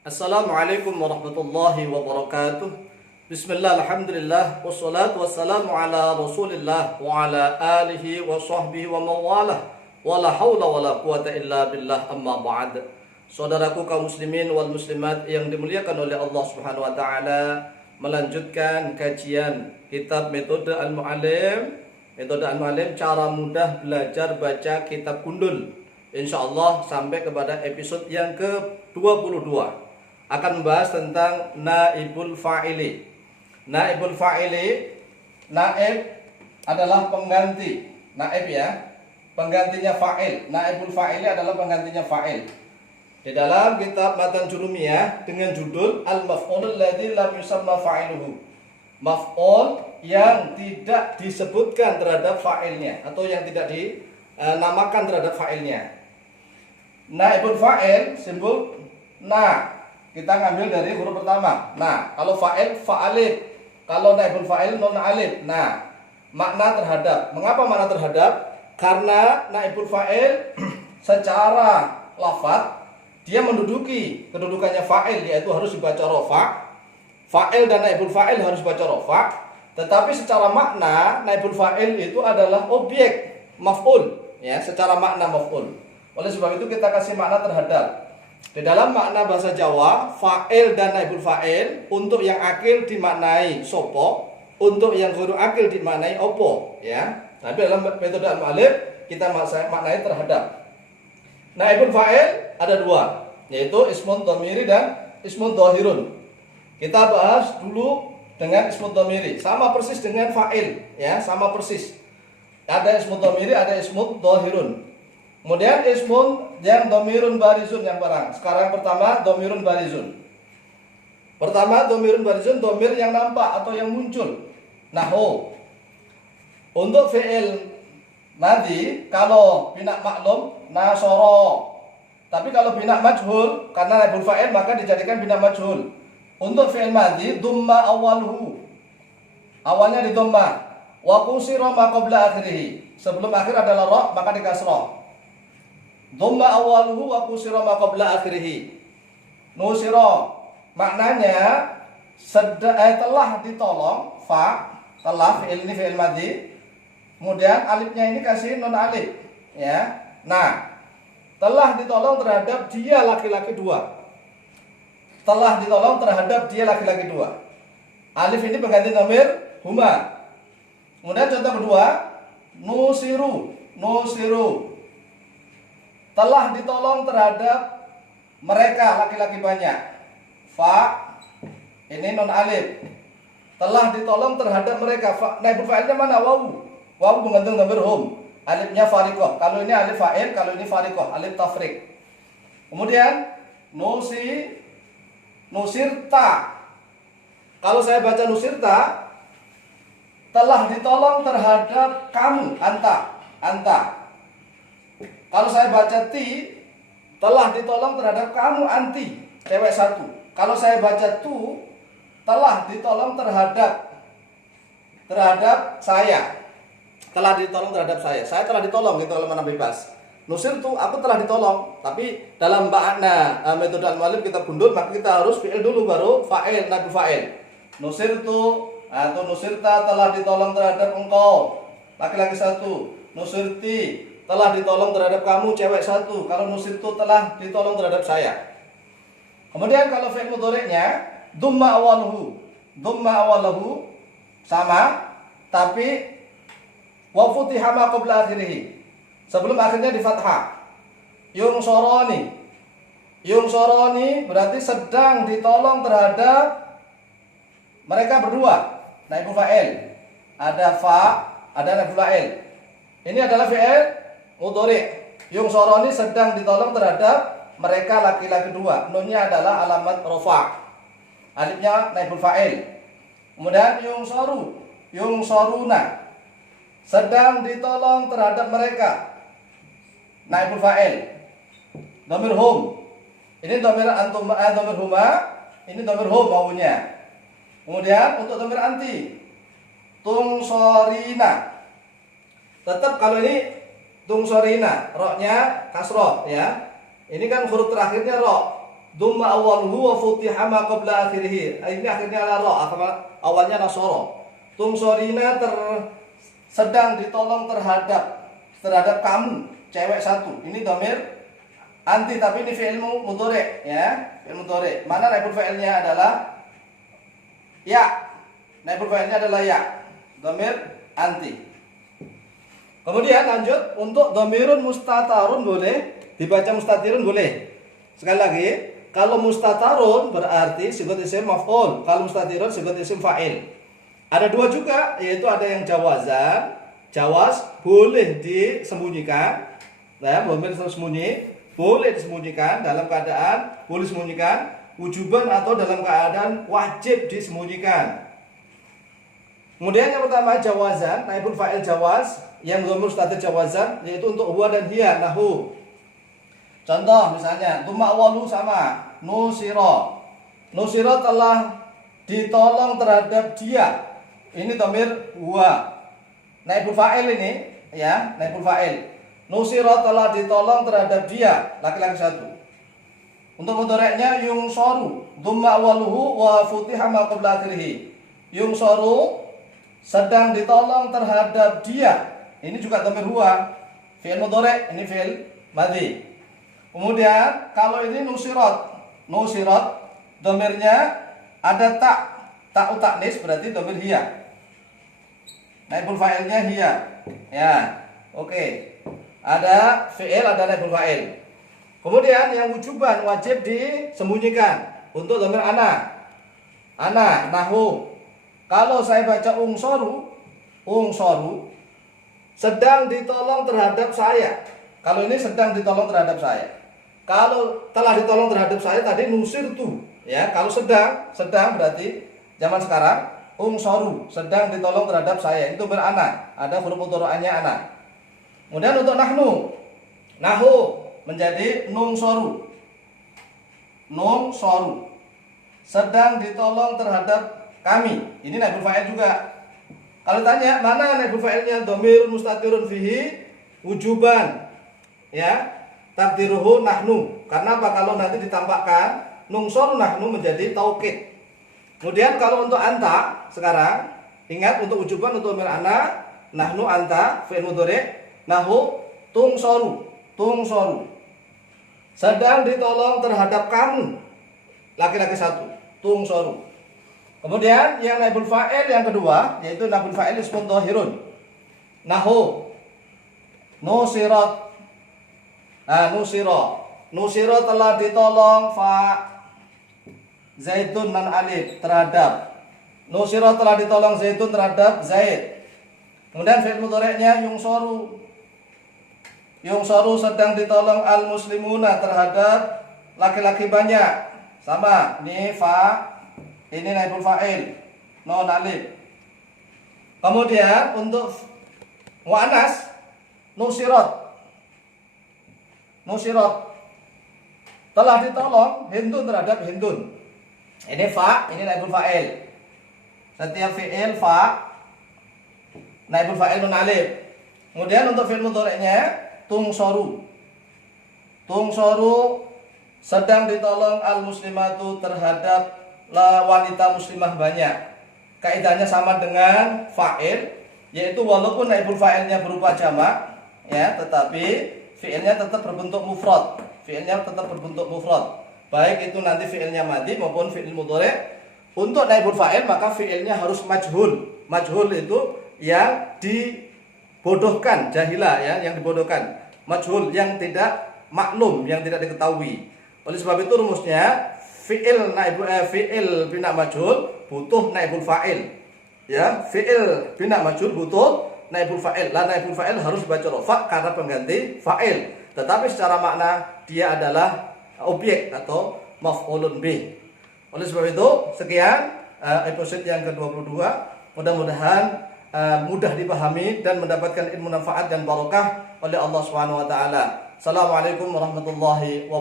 Assalamualaikum warahmatullahi wabarakatuh. Bismillah, alhamdulillah, wassalatu wassalamu ala rasulillah wa ala alihi wa sahbihi wa mawalah. Wala hawla wala quwata illa billah, amma ba'd. Saudaraku kaum muslimin wal muslimat yang dimuliakan oleh Allah Subhanahu wa taala, melanjutkan kajian kitab Metode Al-Mu'allim. Metode Al-Mu'allim, cara mudah belajar baca kitab gundul. Insyaallah sampai kepada episode yang ke-22 akan membahas tentang naibul fa'ili. Naibul fa'ili, naib adalah pengganti. Naib ya, penggantinya fa'il. Naibul fa'ili adalah penggantinya fa'il. Di dalam kitab Matan Jurumiyah dengan judul Al-Maf'ulul ladzi lam yusamma fa'iluhu. Maf'ul yang tidak disebutkan terhadap fa'ilnya atau yang tidak dinamakan terhadap fa'ilnya. Naibul fa'il, simbol na, kita ngambil dari huruf pertama. Nah, kalau fa'il, fa'alif. Kalau naibul fa'il, non alif. Nah, makna terhadap. Mengapa makna terhadap? Karena naibul fa'il secara lafaz dia menduduki kedudukannya fa'il, yaitu harus dibaca rofa. Fa'il dan naibul fa'il harus dibaca rofa. Tetapi secara makna naibul fa'il itu adalah objek maf'ul, ya, secara makna maf'ul. Oleh sebab itu kita kasih makna terhadap. Di dalam makna bahasa Jawa, fa'il dan naibul fa'il untuk yang akil dimaknai sopo, untuk yang guru akil dimaknai opo, ya. Tapi dalam metode al-mu'allif kita maknai terhadap. Naibul fa'il ada dua, yaitu ismun dhamiri dan ismun dhahirun. Kita bahas dulu dengan ismun dhamiri, sama persis dengan fa'il, ya, sama persis. Ada ismun dhamiri, ada ismun dhahirun. Kemudian ismun yang domirun barizun yang barang. Sekarang pertama domirun barizun. Pertama domirun barizun, domir yang nampak atau yang muncul. Nahu. Untuk fi'il madhi, kalau bina maklum nasoro. Tapi kalau bina majhul, karena naibul fa'il maka dijadikan bina majhul. Untuk fi'il madhi dumma awalhu. Awalnya di dumma. Wa kusira ma qabla akhirih. Sebelum akhir adalah ra, maka dikasrah. Dhamma awwaluhu wa kusira ma qabla akhirih. Nusira maknanya telah ditolong, fa, telah, fi'il ini fi'il madhi. Kemudian alifnya ini kasih non alif, ya. Nah, telah ditolong terhadap dia laki-laki dua. Telah ditolong terhadap dia laki-laki dua. Alif ini pengganti dhamir huma. Kemudian contoh kedua, nusiru, nusiru. Telah ditolong terhadap mereka laki-laki banyak. Fa, ini non alif. Telah ditolong terhadap mereka. Naibul fa'ilnya mana? Wawu. Wawu menggantung dhamir hum. Alifnya fariqah. Kalau ini alif fa'il, kalau ini fariqah, alif tafriq. Kemudian nusirta. Kalau saya baca nusirta, telah ditolong terhadap kamu, anta. Kalau saya baca ti, telah ditolong terhadap kamu, anti, cewek satu. Kalau saya baca tu, telah ditolong terhadap saya. Telah ditolong terhadap saya. Saya telah ditolong, gitu kalau mana bebas. Nusir tu, aku telah ditolong. Tapi dalam makna metode al-mu'allif kita gundul, maka kita harus fi'il dulu baru fa'il, naibul fa'il. Nusir tu atau nusirta telah ditolong terhadap engkau, laki-laki satu. Nusirti telah ditolong terhadap kamu, cewek satu. Kalau nusirtu telah ditolong terhadap saya. Kemudian kalau fi'il mudhari'nya dumma awaluhu. Dumma awaluhu sama, tapi wa futiha ma qabla akhirih. Sebelum akhirnya di fathah. Yung soroni berarti sedang ditolong terhadap mereka berdua. Naibul fa'il. Ada fa, ada naibul fa'il. Ini adalah fi'il mudhari'. Yung soroni sedang ditolong terhadap mereka laki-laki dua. Nunnya adalah alamat rofa. Alifnya naibul fa'il. Kemudian yung soruna sedang ditolong terhadap mereka. Naibul fa'il. Dhamir hum. Ini dhamir antum, dhamir huma. Ini dhamir hum maunya. Kemudian untuk dhamir anti, tungsorina. Tetap kalau ini tungsorina, roknya kasroh, ya. Ini kan huruf terakhirnya ro. Dhamma awwaluhu wa futiha ma qabla akhirih. Ini akhirnya adalah ra, awalnya nasara. Tungsorina sedang ditolong terhadap kamu, cewek satu. Ini dhamir anti, tapi ini fi'il mudhari' ya, fi'il mudhari'. Mana naibul fa'ilnya adalah ya. Naibul fa'ilnya adalah ya. Dhamir anti. Kemudian lanjut untuk dhamirun mustatarun boleh dibaca mustatirun boleh. Sekali lagi, kalau mustatarun berarti sigat isim maf'ul, kalau mustatirun sigat isim fa'il. Ada dua juga, yaitu ada yang jawazan, jawaz boleh disembunyikan, nah, boleh tersembunyi, boleh disembunyikan dalam keadaan boleh disembunyikan, wujuban atau dalam keadaan wajib disembunyikan. Kemudian yang pertama jawazan, naibul fa'il jawaz, yang dhamir mustatir jawazan, yaitu untuk huwa dan hiya, nahu. Contoh misalnya, dhamma awwalu sama nusira. Nusira telah ditolong terhadap dia. Ini dhamir huwa. Naibul fa'il ini ya, naibul fa'il. Nusira telah ditolong terhadap dia, laki-laki satu. Untuk mudhari'nya yungsaru, dhamma awwaluhu wa futiha ma qabla akhirih. Yungsaru sedang ditolong terhadap dia. Ini juga dhamir huwa. Fi'il mudhari', ini fi'il madhi. Kemudian kalau ini nusirat, dhamirnya ada tak utaknis, berarti dhamir hiya. Naibul fa'ilnya hiya. Ya, oke. Ada fi'il, ada naibul fa'il. Kemudian yang wujuban wajib disembunyikan untuk dhamir ana. Ana, nahu. Kalau saya baca ungsoru sedang ditolong terhadap saya. Kalau ini sedang ditolong terhadap saya. Kalau telah ditolong terhadap saya tadi nusirtu. Ya, kalau sedang berarti zaman sekarang ungsoru sedang ditolong terhadap saya, itu berana, ada huruf mudhari'nya ana. Kemudian untuk nahu menjadi nungsoru sedang ditolong terhadap kami. Ini naibul fa'il juga. Kalau tanya mana naibul fa'ilnya, dhamir mustatirun fihi wujuban ya, takdiruhu nahnu. Karena apa? Kalau nanti ditampakkan nungsoru nahnu menjadi taukid. Kemudian kalau untuk anta sekarang, ingat untuk wujuban untuk dhamir ana, nahnu anta fi'il mudhari', nahu tungsoru sedang ditolong terhadap kamu, laki-laki satu, tungsoru. Kemudian yang naibul fa'il yang kedua, yaitu naibul fa'il ismun dhahirun, nahu nusirat. Nusira telah ditolong fa Zaidun nan alif terhadap. Nusira telah ditolong Zaidun terhadap Zaid. Kemudian fi'il mudhari'nya yungsoru sedang ditolong al muslimuna terhadap laki-laki banyak. Sama, ini fa, ini naibul fa'il non alif. Kemudian untuk mu'annas nusirat telah ditolong Hindun terhadap Hindun. Ini fa, ini naibul fa'il. Setiap fi'il fa, naibul fa'il nun alif. Kemudian untuk fi'il mudhari'nya tungsoru sedang ditolong al muslimatu terhadap wanita muslimah banyak. Kaidahnya sama dengan fa'il, yaitu walaupun naibul fa'ilnya berupa jamak ya, tetapi fi'ilnya tetap berbentuk mufrad. Baik itu nanti fi'ilnya madhi maupun fi'il mudhari'. Untuk naibul fa'il maka fi'ilnya harus majhul. Majhul itu yang dibodohkan, jahilah ya, yang dibodohkan. Majhul yang tidak maklum, yang tidak diketahui. Oleh sebab itu rumusnya fi'il bina majhul butuh naibul fa'il. Ya, fi'il bina majhul butuh naibul fa'il. Lah naibul fa'il harus dibaca rafa karena pengganti fa'il. Tetapi secara makna dia adalah objek atau maf'ulun bih. Oleh sebab itu, sekian episode yang ke-22. Mudah-mudahan mudah dipahami dan mendapatkan ilmu manfaat dan barokah oleh Allah Subhanahu wa taala. Assalamualaikum warahmatullahi wabarakatuh.